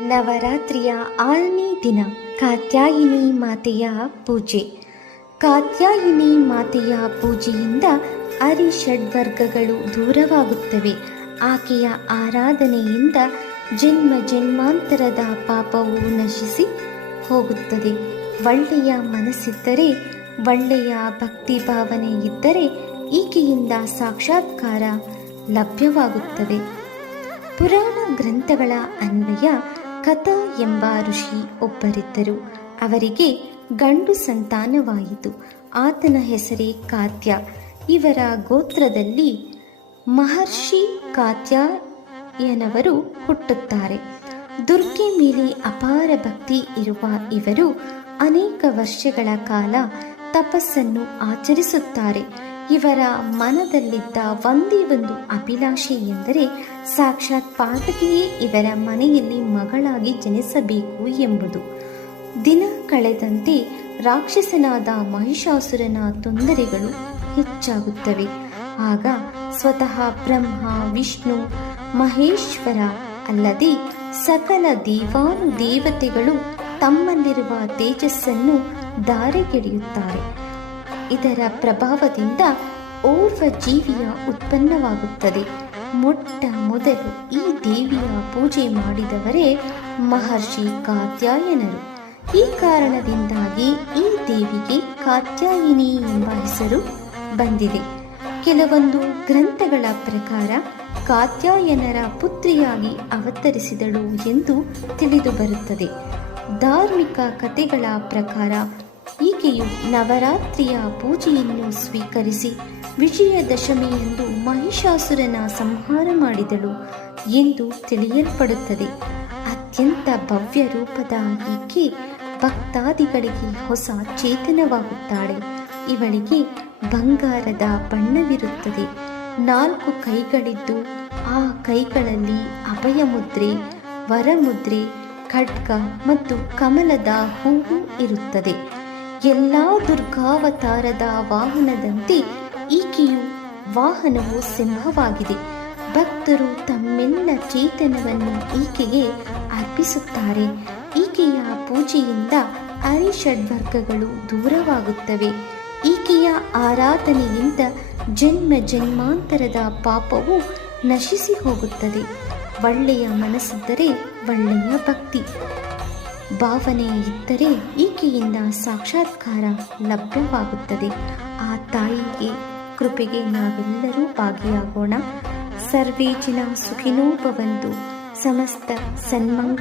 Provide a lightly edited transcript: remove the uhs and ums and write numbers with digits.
ನವರಾತ್ರಿಯ 6ನೇ ದಿನ ಕಾತ್ಯಾಯಿನಿ ಮಾತೆಯ ಪೂಜೆ. ಕಾತ್ಯಾಯಿನಿ ಮಾತೆಯ ಪೂಜೆಯಿಂದ ಅರಿಷಡ್ವರ್ಗಗಳು ದೂರವಾಗುತ್ತವೆ. ಆಕೆಯ ಆರಾಧನೆಯಿಂದ ಜನ್ಮ ಜನ್ಮಾಂತರದ ಪಾಪವು ನಶಿಸಿ ಹೋಗುತ್ತದೆ. ಒಳ್ಳೆಯ ಮನಸ್ಸಿದ್ದರೆ, ಒಳ್ಳೆಯ ಭಕ್ತಿ ಭಾವನೆ ಇದ್ದರೆ ಈಕೆಯಿಂದ ಸಾಕ್ಷಾತ್ಕಾರ ಲಭ್ಯವಾಗುತ್ತದೆ. ಪುರಾಣ ಗ್ರಂಥಗಳ ಅನ್ವಯ ಕಥಾ ಎಂಬ ಋಷಿ ಒಬ್ಬರಿದ್ದರು. ಅವರಿಗೆ ಗಂಡು ಸಂತಾನವಾಯಿತು. ಆತನ ಹೆಸರೇ ಕಾತ್ಯ. ಇವರ ಗೋತ್ರದಲ್ಲಿ ಮಹರ್ಷಿ ಕಾತ್ಯಾಯನವರು ಹುಟ್ಟುತ್ತಾರೆ. ದುರ್ಗೆ ಮೇಲೆ ಅಪಾರ ಭಕ್ತಿ ಇರುವ ಇವರು ಅನೇಕ ವರ್ಷಗಳ ಕಾಲ ತಪಸ್ಸನ್ನು ಆಚರಿಸುತ್ತಾರೆ. ಇವರ ಮನದಲ್ಲಿದ್ದ ಒಂದೇ ಒಂದು ಅಭಿಲಾಷೆ ಎಂದರೆ ಸಾಕ್ಷಾತ್ ಪಾರ್ವತಿಯೇ ಇವರ ಮನೆಯಲ್ಲಿ ಮಗಳಾಗಿ ಜನಿಸಬೇಕು ಎಂಬುದು. ದಿನ ಕಳೆದಂತೆ ರಾಕ್ಷಸನಾದ ಮಹಿಷಾಸುರನ ತೊಂದರೆಗಳು ಹೆಚ್ಚಾಗುತ್ತವೆ. ಆಗ ಸ್ವತಃ ಬ್ರಹ್ಮ, ವಿಷ್ಣು, ಮಹೇಶ್ವರ ಅಲ್ಲದೆ ಸಕಲ ದೇವಾನುದೇವತೆಗಳು ತಮ್ಮಲ್ಲಿರುವ ತೇಜಸ್ಸನ್ನು ಧಾರೆಗೆಳೆಯುತ್ತಾರೆ. ಇದರ ಪ್ರಭಾವದಿಂದ ಓರ್ವ ಜೀವಿಯ ಉತ್ಪನ್ನವಾಗುತ್ತದೆ. ಮೊಟ್ಟ ಮೊದಲು ಈ ದೇವಿಯ ಪೂಜೆ ಮಾಡಿದವರೇ ಮಹರ್ಷಿ ಕಾತ್ಯಾಯನರು. ಈ ಕಾರಣದಿಂದಾಗಿ ಈ ದೇವಿಗೆ ಕಾತ್ಯಾಯಿನಿ ಎಂಬ ಹೆಸರು ಬಂದಿದೆ. ಕೆಲವೊಂದು ಗ್ರಂಥಗಳ ಪ್ರಕಾರ ಕಾತ್ಯಾಯನರ ಪುತ್ರಿಯಾಗಿ ಅವತರಿಸಿದಳು ಎಂದು ತಿಳಿದು ಬರುತ್ತದೆ. ಧಾರ್ಮಿಕ ಕಥೆಗಳ ಪ್ರಕಾರ ಈಕೆಯು ನವರಾತ್ರಿಯ ಪೂಜೆಯನ್ನು ಸ್ವೀಕರಿಸಿ ವಿಜಯದಶಮಿಯಂದು ಮಹಿಷಾಸುರನ ಸಂಹಾರ ಮಾಡಿದಳು ಎಂದು ತಿಳಿಯಲ್ಪಡುತ್ತದೆ. ಅತ್ಯಂತ ಭವ್ಯ ರೂಪದ ಈಕೆ ಭಕ್ತಾದಿಗಳಿಗೆ ಹೊಸ ಚೇತನವಾಗುತ್ತಾಳೆ. ಇವಳಿಗೆ ಬಂಗಾರದ ಬಣ್ಣವಿರುತ್ತದೆ. 4 ಕೈಗಳಿದ್ದು ಆ ಕೈಗಳಲ್ಲಿ ಅಭಯ ಮುದ್ರೆ, ವರಮುದ್ರೆ, ಖಡ್ಗ ಮತ್ತು ಕಮಲದ ಹೂವು ಇರುತ್ತದೆ. ಎಲ್ಲ ದುರ್ಗಾವತಾರದ ವಾಹನದಂತೆ ಈಕೆಯು ವಾಹನವು ಸಿಂಹವಾಗಿದೆ. ಭಕ್ತರು ತಮ್ಮೆಲ್ಲ ಚೇತನವನ್ನು ಈಕೆಗೆ ಅರ್ಪಿಸುತ್ತಾರೆ. ಈಕೆಯ ಪೂಜೆಯಿಂದ ಅರಿಷಡ್ವರ್ಗಗಳು ದೂರವಾಗುತ್ತವೆ. ಈಕೆಯ ಆರಾಧನೆಯಿಂದ ಜನ್ಮ ಜನ್ಮಾಂತರದ ಪಾಪವು ನಶಿಸಿ ಹೋಗುತ್ತದೆ. ಒಳ್ಳೆಯ ಮನಸ್ಸಿದ್ದರೆ, ಒಳ್ಳೆಯ ಭಕ್ತಿ ಭಾವನೆ ಇದ್ದರೆ ಈಕೆಯಿಂದ ಸಾಕ್ಷಾತ್ಕಾರ ಲಭ್ಯವಾಗುತ್ತದೆ. ಆ ತಾಯಿಗೆ ಕೃಪೆಗೆ ನಾವೆಲ್ಲರೂ ಭಾಗಿಯಾಗೋಣ. ಸರ್ವೇ ಜನ ಸುಖಿನೋ ಭವಂತು. ಸಮಸ್ತ ಸನ್ಮಂಗಳಾನಿ